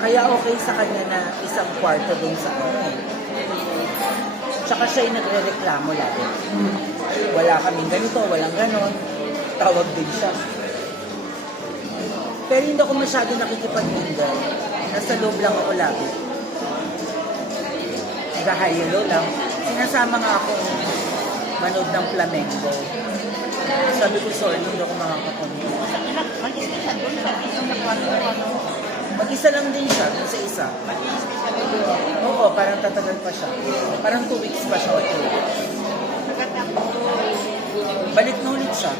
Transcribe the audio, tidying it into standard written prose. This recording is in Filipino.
Kaya okay sa kanya na isang kwarto dun sa ano eh. Tsaka siya yung nagre-reklamo lagi. Wala kaming ganito, walang ganon. Tawag din siya. Pero hindi ako masyado nakikipag-mingle. Nasa loob lang ako lagi. Nag-hi-hello lang. Sinasama nga ako manood ng flamenco. Sabi ko, sorry, hindi ako makakapunta. Mag-isa siya doon sa isang nakwarto. Mag-isa lang din siya, dun sa isa. Oo, parang tatagal pa siya. Parang 2 weeks pa siya. Nagkatapos. Balik na ulit siya.